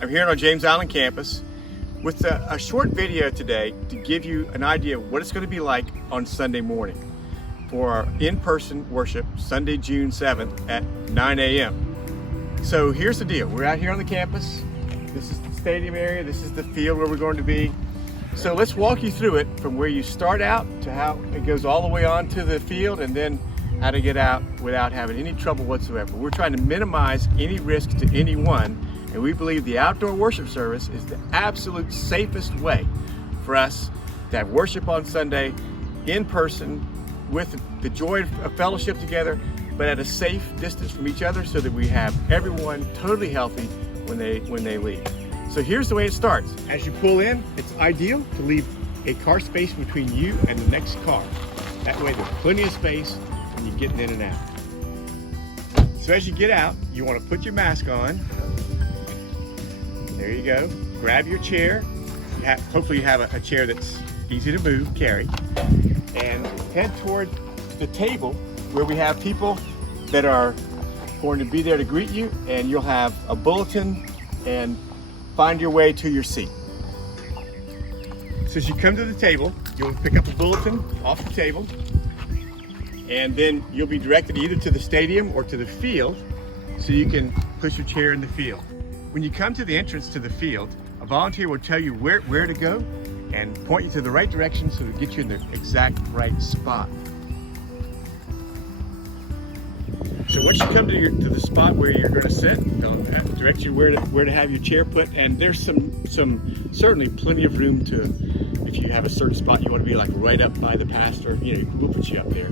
I'm here on our James Island campus with a short video today to give you an idea of what it's going to be like on Sunday morning for our in-person worship, Sunday, June 7th at 9 a.m. So here's the deal. We're out here on the campus. This is the stadium area. This is the field where we're going to be. So let's walk you through it from where you start out to how it goes all the way on to the field and then how to get out without having any trouble whatsoever. We're trying to minimize any risk to anyone, and we believe the outdoor worship service is the absolute safest way for us to have worship on Sunday in person with the joy of fellowship together, but at a safe distance from each other so that we have everyone totally healthy when they leave. So here's the way it starts. As you pull in, it's ideal to leave a car space between you and the next car. That way there's plenty of space when you're getting in and out. So as you get out, you want to put your mask on. There you go. Grab your chair. Hopefully you have a chair that's easy to move, carry. And head toward the table where we have people that are going to be there to greet you, and you'll have a bulletin and find your way to your seat. So as you come to the table, you'll pick up a bulletin off the table, and then you'll be directed either to the stadium or to the field so you can push your chair in the field. When you come to the entrance to the field, a volunteer will tell you where to go and point you to the right direction so to get you in the exact right spot. So once you come to the spot where you're going to sit, they'll direct you where to have your chair put, and there's some certainly plenty of room to, if you have a certain spot you want to be like right up by the pastor, we'll put you up there.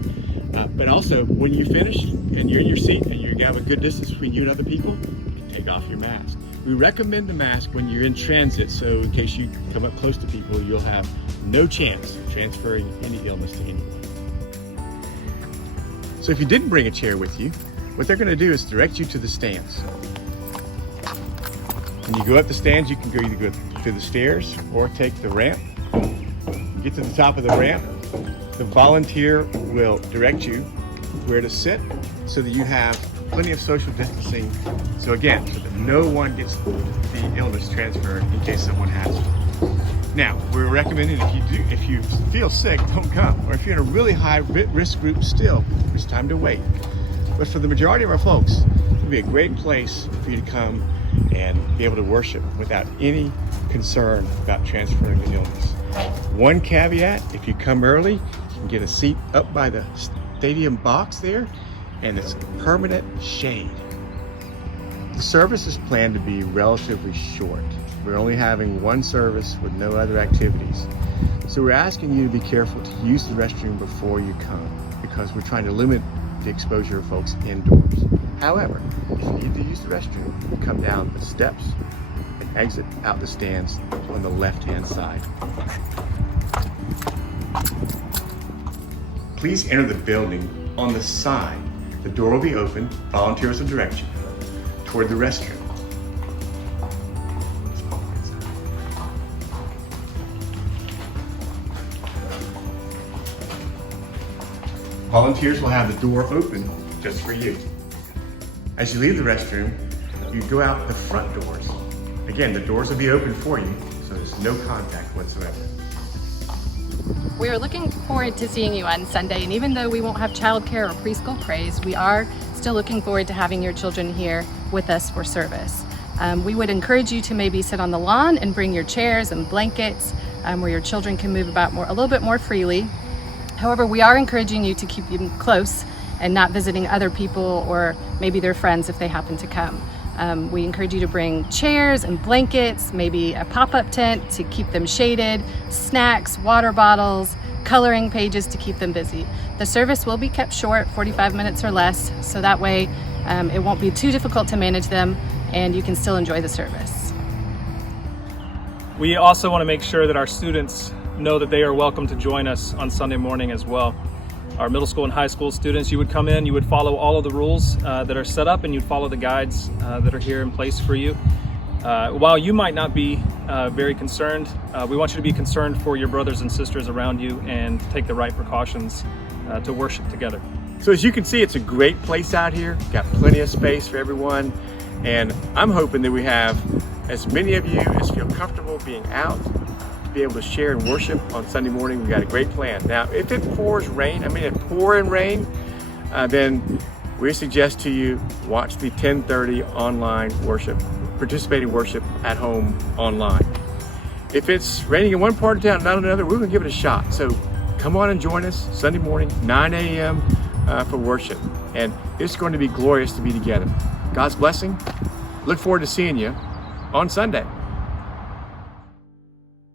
But also when you finish and you're in your seat and you have a good distance between you and other people, you can take off your mask. We recommend the mask when you're in transit, so in case you come up close to people, you'll have no chance of transferring any illness to anyone. So if you didn't bring a chair with you, what they're going to do is direct you to the stands. When you go up the stands, you can either go through the stairs or take the ramp. You get to the top of the ramp, the volunteer will direct you where to sit so that you have plenty of social distancing. So again, so that no one gets the illness transferred in case someone has it. Now, we're recommending if you feel sick, don't come. Or if you're in a really high risk group still, it's time to wait. But for the majority of our folks, it'll be a great place for you to come and be able to worship without any concern about transferring the illness. One caveat, if you come early, you can get a seat up by the stadium box there, and it's permanent shade. The service is planned to be relatively short. We're only having one service with no other activities. So we're asking you to be careful to use the restroom before you come, because we're trying to limit the exposure of folks indoors. However, if you need to use the restroom, you come down the steps and exit out the stands on the left-hand side. Please enter the building on the side. The door will be open, volunteers will direct you toward the restroom. Volunteers will have the door open just for you. As you leave the restroom, you go out the front doors. Again, the doors will be open for you, so there's no contact whatsoever. We are looking forward to seeing you on Sunday, and even though we won't have childcare or preschool praise, we are still looking forward to having your children here with us for service. We would encourage you to maybe sit on the lawn and bring your chairs and blankets where your children can move about a little bit more freely. However, we are encouraging you to keep them close and not visiting other people or maybe their friends if they happen to come. We encourage you to bring chairs and blankets, maybe a pop-up tent to keep them shaded, snacks, water bottles, coloring pages to keep them busy. The service will be kept short, 45 minutes or less, so that way it won't be too difficult to manage them and you can still enjoy the service. We also want to make sure that our students know that they are welcome to join us on Sunday morning as well. Our middle school and high school students, you would come in, you would follow all of the rules that are set up, and you'd follow the guides that are here in place for you. While you might not be very concerned, we want you to be concerned for your brothers and sisters around you and take the right precautions to worship together. So as you can see, it's a great place out here. Got plenty of space for everyone. And I'm hoping that we have as many of you as feel comfortable being out, be able to share and worship on Sunday morning, we've got a great plan. Now, if it pours rain, pouring rain, then we suggest to you watch the 10:30 online worship, participating worship at home online. If it's raining in one part of town, not another, we're gonna give it a shot. So come on and join us Sunday morning, 9 a.m. For worship. And it's going to be glorious to be together. God's blessing. Look forward to seeing you on Sunday.